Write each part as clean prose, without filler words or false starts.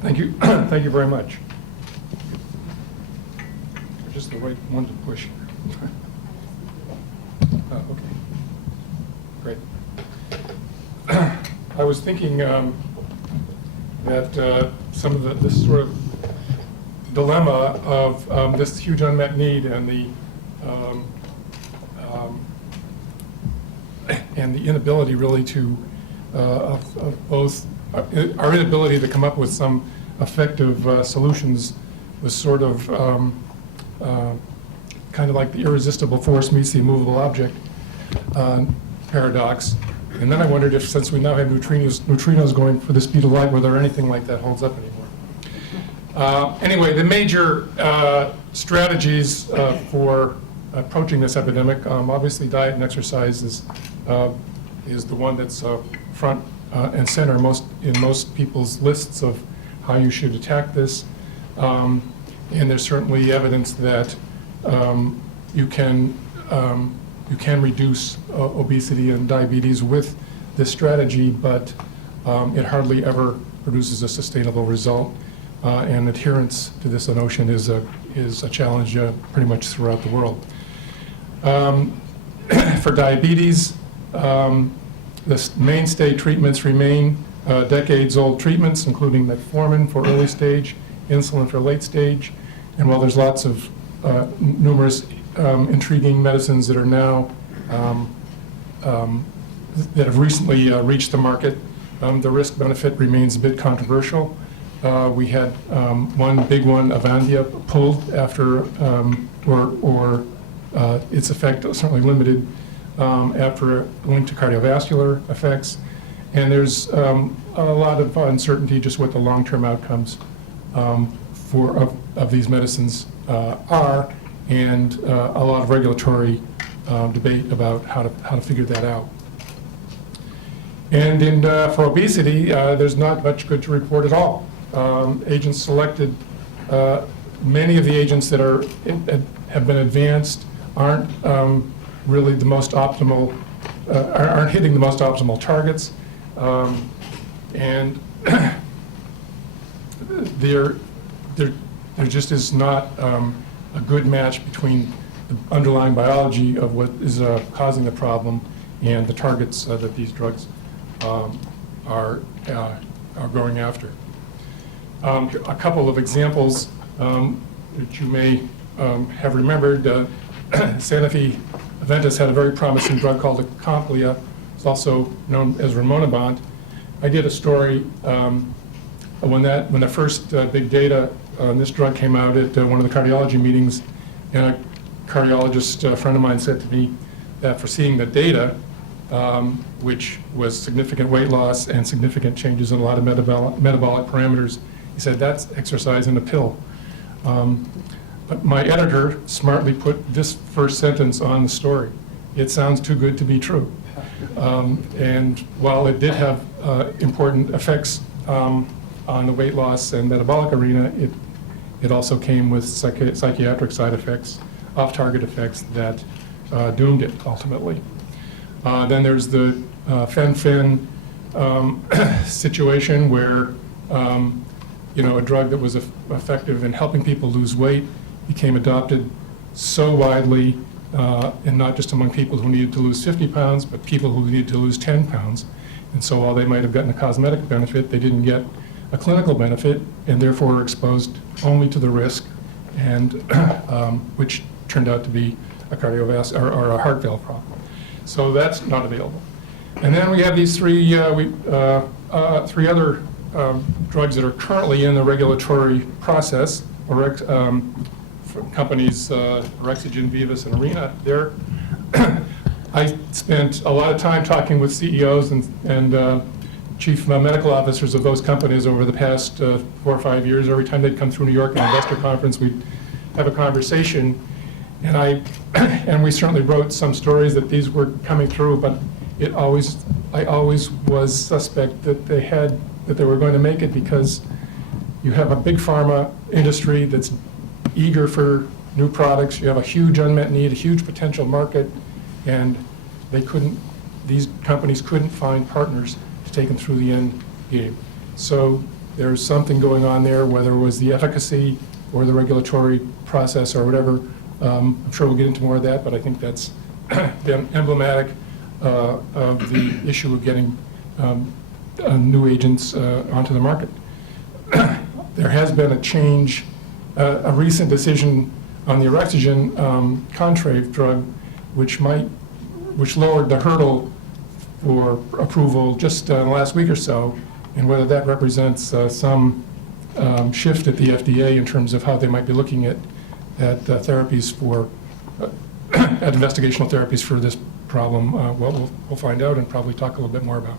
Thank you. Thank you very much. Just the right one to push. Okay. Great. I was thinking that some of this sort of dilemma of this huge unmet need and the inability really to of both our inability to come up with some effective solutions was sort of kind of like the irresistible force meets the immovable object paradox. And then I wondered if, since we now have neutrinos going for the speed of light, whether anything like that holds up anymore. Anyway, the major strategies for approaching this epidemic, obviously diet and exercise is the one that's front and center in most people's lists of how you should attack this. And there's certainly evidence that you can reduce obesity and diabetes with this strategy, but it hardly ever produces a sustainable result. And adherence to this notion is a challenge pretty much throughout the world. For diabetes, the mainstay treatments remain decades-old treatments, including metformin for early stage, insulin for late stage, and while there's lots of numerous intriguing medicines that are now that have recently reached the market, the risk-benefit remains a bit controversial. We had one big one, Avandia, pulled after, or its effect certainly limited after linked to cardiovascular effects. And there's a lot of uncertainty just what the long-term outcomes of these medicines are, and a lot of regulatory debate about how to figure that out. And for obesity, there's not much good to report at all. Agents selected, many of the agents that have been advanced aren't really the most optimal, aren't hitting the most optimal targets, and there just is not a good match between the underlying biology of what is causing the problem and the targets that these drugs are going after. A couple of examples that you may have remembered. Sanofi Aventis had a very promising drug called Acomplia. It's also known as Rimonabant. I did a story when the first big data on this drug came out at one of the cardiology meetings, and a cardiologist friend of mine said to me that for seeing the data, which was significant weight loss and significant changes in a lot of metabolic parameters, he said, that's exercise in a pill. But my editor smartly put this first sentence on the story. It sounds too good to be true. And while it did have important effects on the weight loss and metabolic arena, it also came with psychiatric side effects, off-target effects that doomed it ultimately. Then there's the fen-phen situation where a drug that was effective in helping people lose weight became adopted so widely, and not just among people who needed to lose 50 pounds, but people who needed to lose 10 pounds. And so while they might have gotten a cosmetic benefit, they didn't get a clinical benefit, and therefore were exposed only to the risk, and which turned out to be a cardiovascular or a heart valve problem. So that's not available. And then we have these three other drugs that are currently in the regulatory process, from companies Orexigen, Vivus, and Arena. I spent a lot of time talking with CEOs and chief medical officers of those companies over the past 4 or 5 years. Every time they'd come through New York at an investor conference, we'd have a conversation. And we certainly wrote some stories that these were coming through, but I always was suspect that they were going to make it, because you have a big pharma industry that's eager for new products. You have a huge unmet need, a huge potential market, and these companies couldn't find partners to take them through the end game. So there's something going on there, whether it was the efficacy or the regulatory process or whatever. I'm sure we'll get into more of that, but I think that's been emblematic of the issue of getting new agents onto the market. There has been a change, a recent decision on the Orexogen Contrave drug, which lowered the hurdle for approval just in the last week or so, and whether that represents some shift at the FDA in terms of how they might be looking at therapies for, at investigational therapies for this problem, well, we'll find out and probably talk a little bit more about.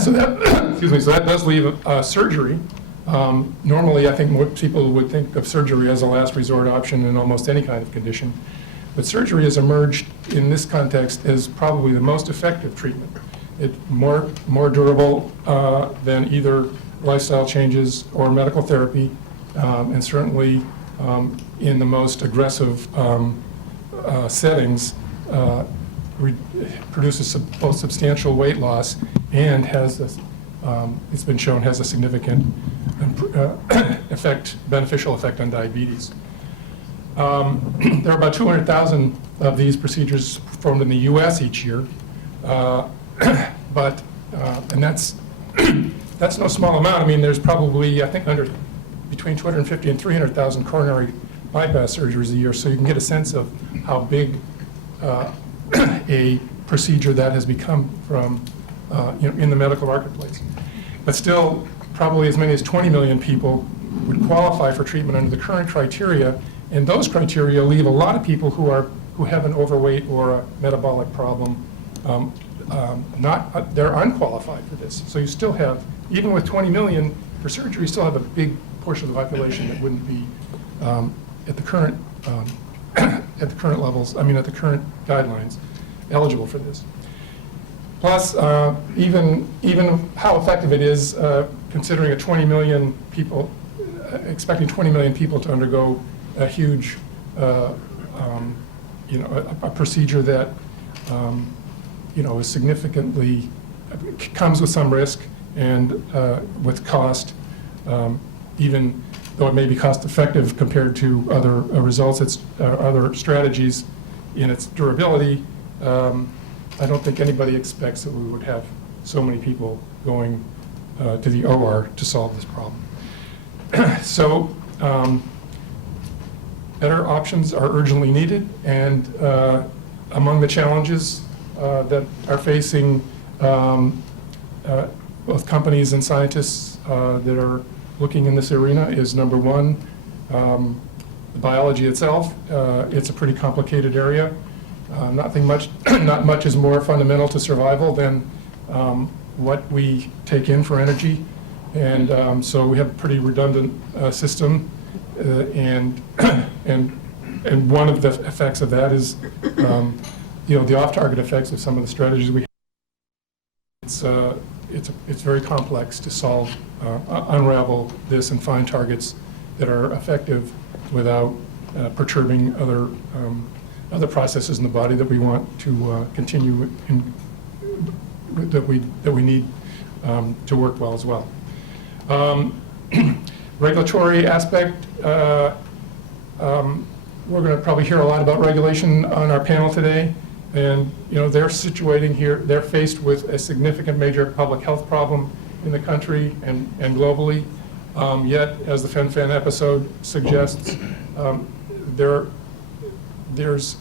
So that, excuse me, so that does leave surgery. Normally, I think most people would think of surgery as a last resort option in almost any kind of condition. But surgery has emerged in this context as probably the most effective treatment. It's more durable than either lifestyle changes or medical therapy, and certainly in the most aggressive settings, produces both substantial weight loss and has, it's been shown, has a significant beneficial effect on diabetes. There are about 200,000 of these procedures performed in the U.S. each year, but and that's no small amount. I mean, there's probably, I think, between 250 and 300,000 coronary bypass surgeries a year, so you can get a sense of how big a procedure that has become from in the medical marketplace. But still, probably as many as 20 million people would qualify for treatment under the current criteria, and those criteria leave a lot of people who have an overweight or a metabolic problem they're unqualified for this. So you still have, even with 20 million for surgery, you still have a big portion of the population that wouldn't be at the current levels, I mean at the current guidelines, eligible for this. Plus, even how effective it is, considering 20 million people, expecting 20 million people to undergo a huge, a procedure that, is significantly, comes with some risk and with cost, even though it may be cost effective compared to other results, other strategies in its durability. I don't think anybody expects that we would have so many people going to the OR to solve this problem. So better options are urgently needed, and among the challenges that are facing both companies and scientists that are looking in this arena is, number one, the biology itself. It's a pretty complicated area. Not much is more fundamental to survival than what we take in for energy, and so we have a pretty redundant system, and one of the effects of that is the off-target effects of some of the strategies we have. It's very complex to solve, unravel this and find targets that are effective without perturbing other processes in the body that we want to continue that we need to work well as well. Regulatory aspect, we're going to probably hear a lot about regulation on our panel today, and they're situating here. They're faced with a significant major public health problem in the country and globally. Yet, as the FenFen episode suggests, there's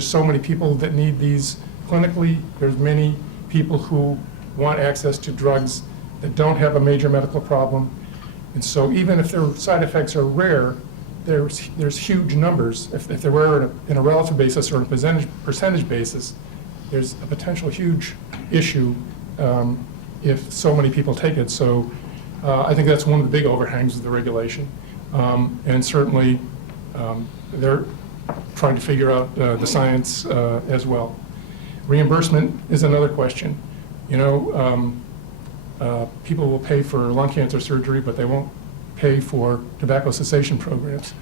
so many people that need these clinically. There's many people who want access to drugs that don't have a major medical problem. And so even if their side effects are rare, there's huge numbers. If they were in a relative basis or a percentage basis, there's a potential huge issue if so many people take it. So I think that's one of the big overhangs of the regulation. And certainly they're trying to figure out the science as well. Reimbursement is another question. People will pay for lung cancer surgery, but they won't pay for tobacco cessation programs.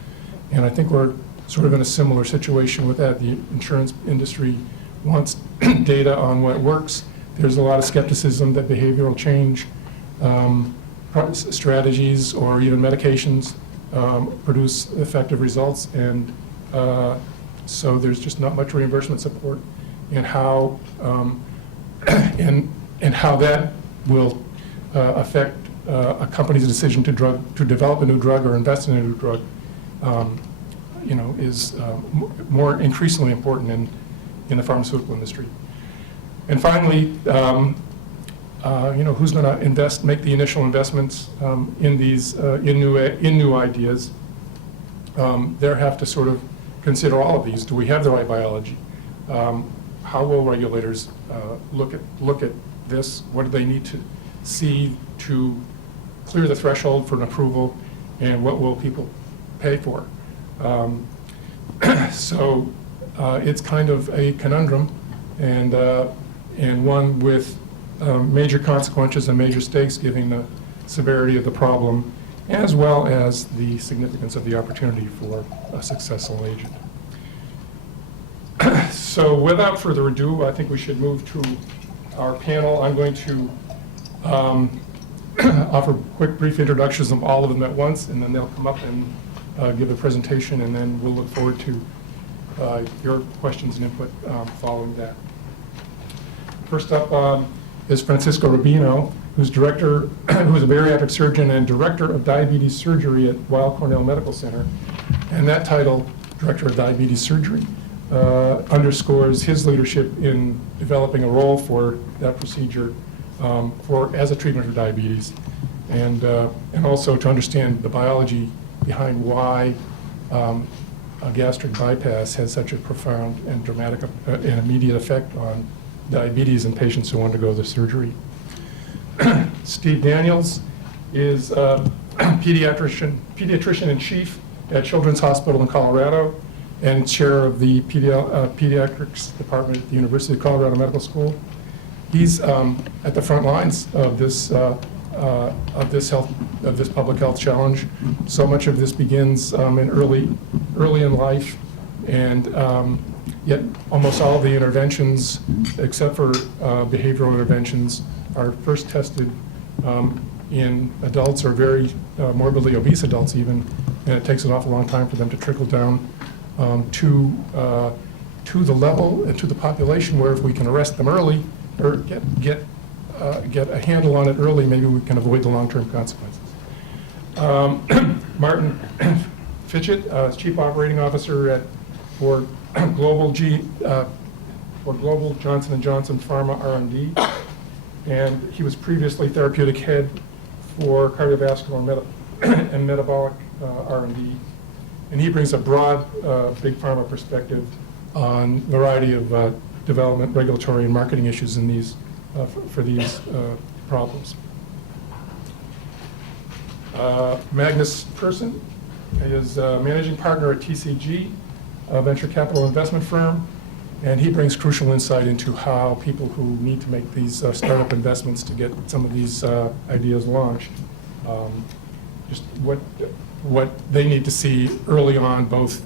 And I think we're sort of in a similar situation with that. The insurance industry wants data on what works. There's a lot of skepticism that behavioral change strategies or even medications produce effective results, and so there's just not much reimbursement support in how and how that will affect a company's decision to develop a new drug or invest in a new drug. Is more increasingly important in the pharmaceutical industry. And finally, who's going to make the initial investments in these in new ideas? They have to sort of consider all of these. Do we have the right biology? How will regulators look at this? What do they need to see to clear the threshold for an approval? And what will people pay for? So it's kind of a conundrum, and one with major consequences and major stakes, given the severity of the problem, as well as the significance of the opportunity for a successful agent. So without further ado, I think we should move to our panel. I'm going to offer quick, brief introductions of all of them at once, and then they'll come up and give a presentation, and then we'll look forward to your questions and input following that. First up is Francesco Rubino, who's a bariatric surgeon and director of diabetes surgery at Weill Cornell Medical Center. And that title, Director of Diabetes Surgery, underscores his leadership in developing a role for that procedure as a treatment for diabetes, and also to understand the biology behind why a gastric bypass has such a profound and dramatic and immediate effect on diabetes in patients who undergo the surgery. Steve Daniels is a Pediatrician-in-Chief at Children's Hospital in Colorado and chair of the Pediatrics Department at the University of Colorado Medical School. He's at the front lines of this public health challenge. So much of this begins early in life, and yet almost all of the interventions, except for behavioral interventions, are first tested in adults or very morbidly obese adults even, and it takes an awful long time for them to trickle down to the level and to the population where if we can arrest them early or get a handle on it early, maybe we can avoid the long-term consequences. Martin Fitchet is Chief Operating Officer for Global Johnson & Johnson Pharma R&D, and he was previously therapeutic head for cardiovascular and metabolic R&D, and he brings a broad big pharma perspective on a variety of development, regulatory, and marketing issues in these for these problems. Magnus Persson is managing partner at TCG, a venture capital investment firm, and he brings crucial insight into how people who need to make these startup investments to get some of these ideas launched, just what they need to see early on, both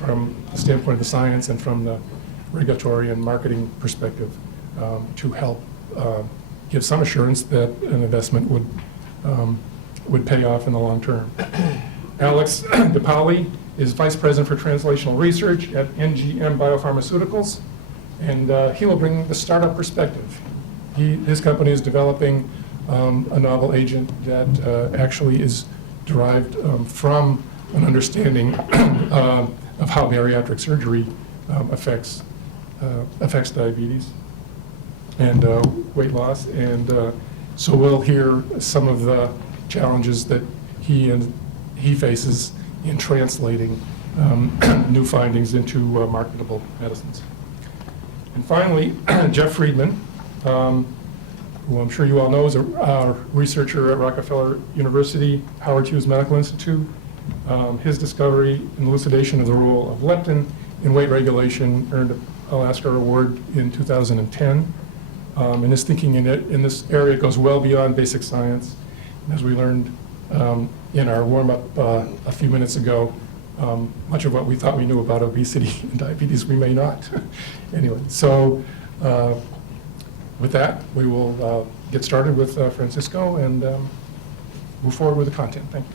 from the standpoint of the science and from the regulatory and marketing perspective, to help give some assurance that an investment would pay off in the long term. Alex DePaoli is Vice President for Translational Research at NGM Biopharmaceuticals, and he will bring the startup perspective. His company is developing a novel agent that actually is derived from an understanding of how bariatric surgery affects diabetes and weight loss, and so we'll hear some of the challenges that he faces in translating new findings into marketable medicines. And finally, Jeff Friedman, who I'm sure you all know is a researcher at Rockefeller University, Howard Hughes Medical Institute. His discovery and elucidation of the role of leptin in weight regulation earned an Alaska Award in 2010. And his thinking in this area goes well beyond basic science. And as we learned in our warm-up a few minutes ago, much of what we thought we knew about obesity and diabetes, we may not. Anyway, so With that, we will get started with Francisco and move forward with the content. Thank you.